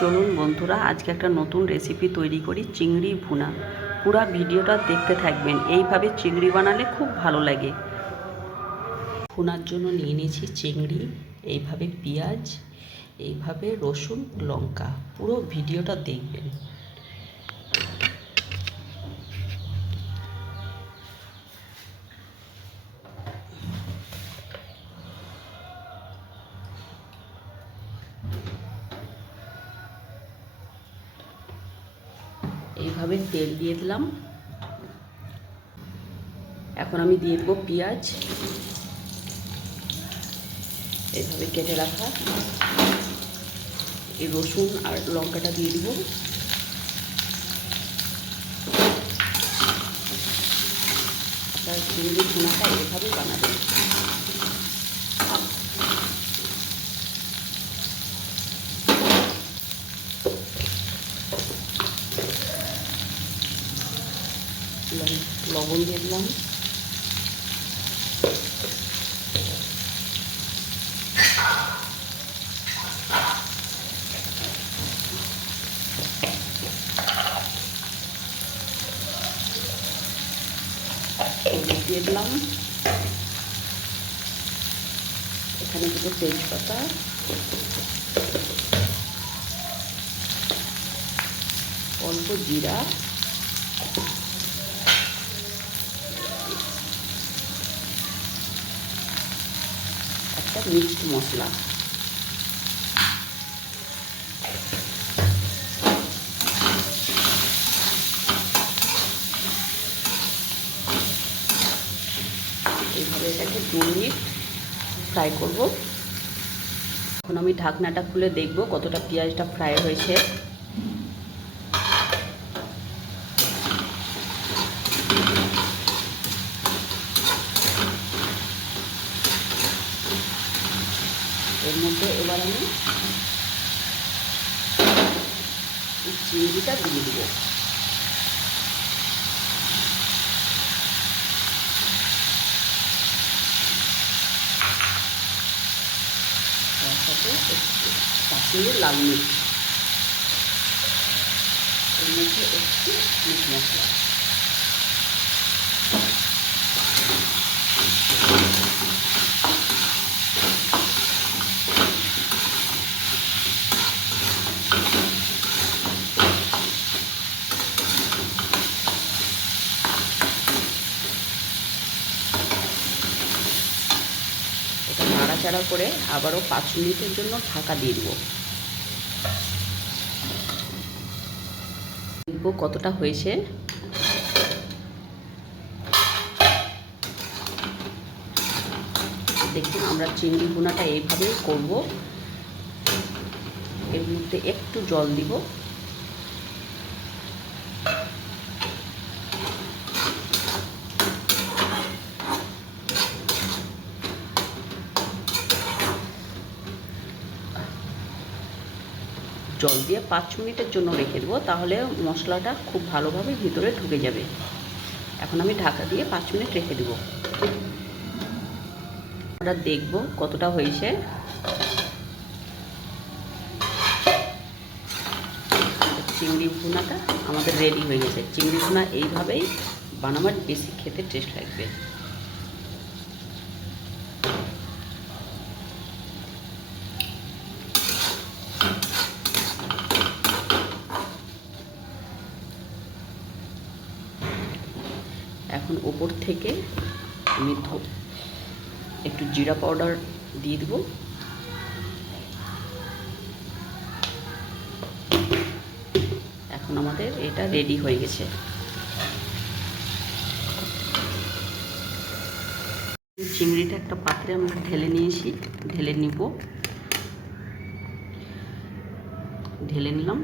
চলুন বন্ধুরা, আজকে একটা নতুন রেসিপি তৈরি করি, চিংড়ি ভুনা। পুরো ভিডিওটা দেখতে থাকবেন। এইভাবে চিংড়ি বানালে খুব ভালো লাগে। ভুনার জন্য নিয়ে নিয়েছি চিংড়ি, এইভাবে পেঁয়াজ, এইভাবে রসুন, লঙ্কা। পুরো ভিডিওটা দেখবেন। এইভাবে তেল দিয়ে দিলাম। এখন আমি দিয়ে দেবো পেঁয়াজ, এইভাবে কেটে রাখা। এই রসুন আর লঙ্কাটা দিয়ে দিব। আপনার চিংড়ি ভুনাটা এইভাবে বানাবেন। লবণ দিয়ে দিলাম। দিয়ে দিলাম। এখানে দুটো তেজপাতা, অল্প জিরা, একটা মিক্সড মশলা। এইভাবে এটাকে 2 মিনিট ফ্রাই করব। এখন আমি ঢাকনাটা খুলে দেখব কতটা পেঁয়াজটা ফ্রাই হয়েছে। এর মধ্যে এবার আমি চিংড়িটা দিয়ে দেবো। তার সাথে একটু কাশ্মীরি লাল মির্চ, এর মধ্যে একটু মিট মশলা। এটা নাড়াচাড়া করে আবারও 5 মিনিটের জন্য ঢাকা দিয়ে দেবো। দেখবো কতটা হয়েছে। দেখুন, আমরা চিংড়ি ভুনাটা এইভাবেই করব। এর মধ্যে একটু জল দিব। জল দিয়ে 5 মিনিটের জন্য রেখে দেবো, তাহলে মশলাটা খুব ভালোভাবে ভিতরে ঢুকে যাবে। এখন আমি ঢাকা দিয়ে 5 মিনিট রেখে দেবো। আমরা দেখব কতটা হয়েছে। চিংড়ি ভুনাটা আমাদের রেডি হয়ে গেছে। চিংড়ি ভুনা এইভাবেই বানাবার বেশি খেতে টেস্ট লাগবে। এখন ওপর থেকে আমি একটু জিরা পাউডার দিয়ে দেব। এখন আমাদের এটা রেডি হয়ে গেছে। চিংড়িটা একটা পাত্রে আমরা ঢেলে নিয়েছি, ঢেলে নিলাম।